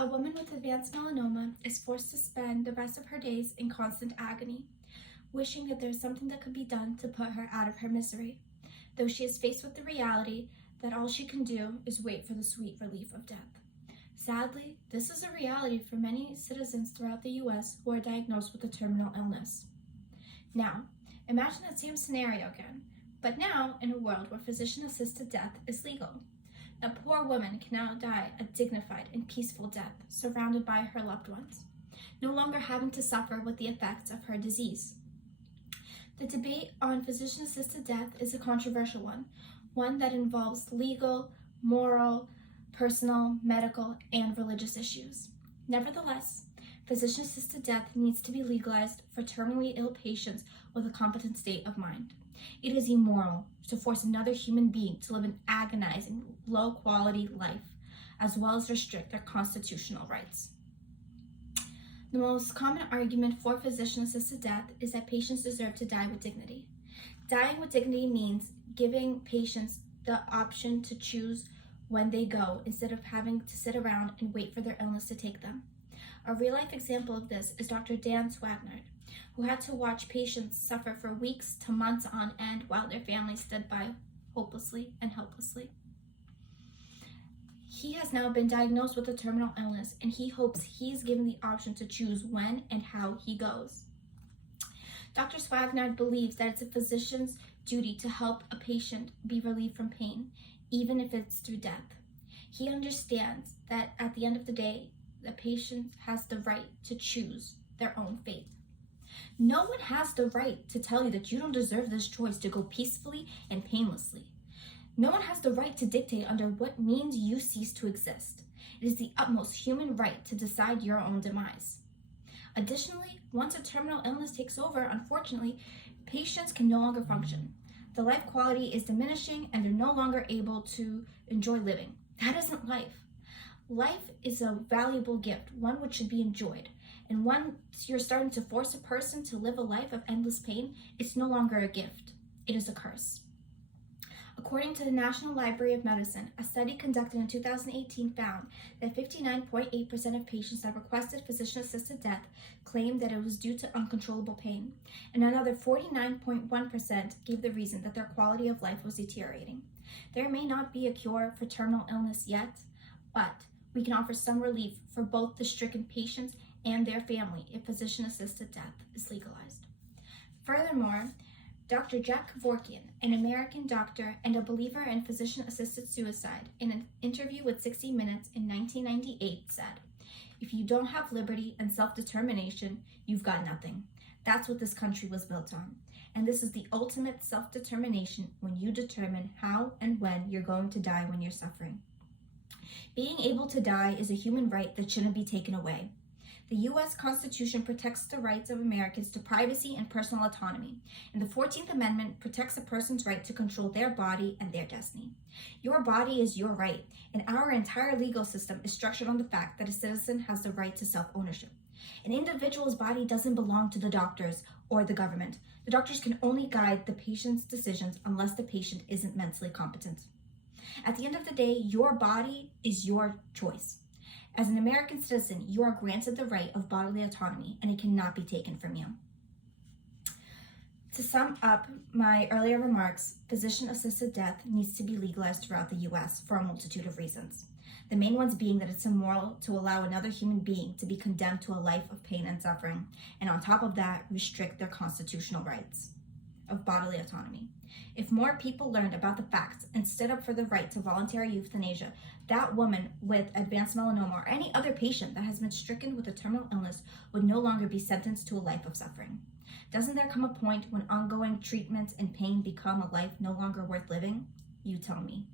A woman with advanced melanoma is forced to spend the rest of her days in constant agony, wishing that there is something that could be done to put her out of her misery, though she is faced with the reality that all she can do is wait for the sweet relief of death. Sadly, this is a reality for many citizens throughout the U.S. who are diagnosed with a terminal illness. Now, imagine that same scenario again, but now in a world where physician-assisted death is legal. A poor woman can now die a dignified and peaceful death, surrounded by her loved ones, no longer having to suffer with the effects of her disease. The debate on physician-assisted death is a controversial one that involves legal, moral, personal, medical, and religious issues. Nevertheless, physician-assisted death needs to be legalized for terminally ill patients with a competent state of mind. It is immoral to force another human being to live an agonizing, low-quality life, as well as restrict their constitutional rights. The most common argument for physician-assisted death is that patients deserve to die with dignity. Dying with dignity means giving patients the option to choose when they go instead of having to sit around and wait for their illness to take them. A real-life example of this is Dr. Dan Swagnard, who had to watch patients suffer for weeks to months on end while their families stood by hopelessly and helplessly. He has now been diagnosed with a terminal illness, and he hopes he's given the option to choose when and how he goes. Dr. Swagnard believes that it's a physician's duty to help a patient be relieved from pain, even if it's through death. He understands that at the end of the day, the patient has the right to choose their own fate. No one has the right to tell you that you don't deserve this choice to go peacefully and painlessly. No one has the right to dictate under what means you cease to exist. It is the utmost human right to decide your own demise. Additionally, once a terminal illness takes over, unfortunately, patients can no longer function. The life quality is diminishing and they're no longer able to enjoy living. That isn't life. Life is a valuable gift, one which should be enjoyed. And once you're starting to force a person to live a life of endless pain, it's no longer a gift. It is a curse. According to the National Library of Medicine, a study conducted in 2018 found that 59.8% of patients that requested physician-assisted death claimed that it was due to uncontrollable pain, and another 49.1% gave the reason that their quality of life was deteriorating. There may not be a cure for terminal illness yet, but we can offer some relief for both the stricken patients and their family if physician-assisted death is legalized. Furthermore, Dr. Jack Kevorkian, an American doctor and a believer in physician-assisted suicide, in an interview with 60 Minutes in 1998 said, "If you don't have liberty and self-determination, you've got nothing. That's what this country was built on. And this is the ultimate self-determination when you determine how and when you're going to die when you're suffering. Being able to die is a human right that shouldn't be taken away. The U.S. Constitution protects the rights of Americans to privacy and personal autonomy, and the 14th Amendment protects a person's right to control their body and their destiny. Your body is your right, and our entire legal system is structured on the fact that a citizen has the right to self-ownership. An individual's body doesn't belong to the doctors or the government. The doctors can only guide the patient's decisions unless the patient isn't mentally competent. At the end of the day, your body is your choice. As an American citizen, you are granted the right of bodily autonomy, and it cannot be taken from you." To sum up my earlier remarks, physician-assisted death needs to be legalized throughout the U.S. for a multitude of reasons. The main ones being that it's immoral to allow another human being to be condemned to a life of pain and suffering, and on top of that, restrict their constitutional rights of bodily autonomy. If more people learned about the facts and stood up for the right to voluntary euthanasia, that woman with advanced melanoma or any other patient that has been stricken with a terminal illness would no longer be sentenced to a life of suffering. Doesn't there come a point when ongoing treatments and pain become a life no longer worth living? You tell me.